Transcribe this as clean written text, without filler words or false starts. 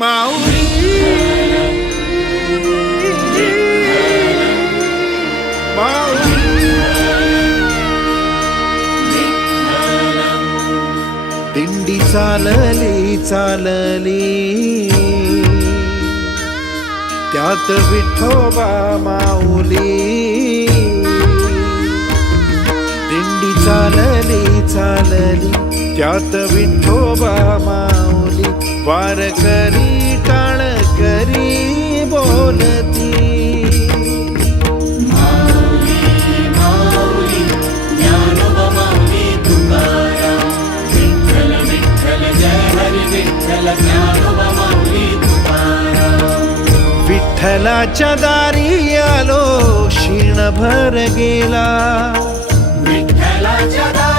माऊली दिंडी चालली चालली त्यात विठोबा माऊली दिंडी चालली चालली त्यात विठोबा माऊली वारकरी टाळकरी बोलती विठ्ठलाच्या दारी आलो क्षीणभर गेला विठ्ठलाच्या दारी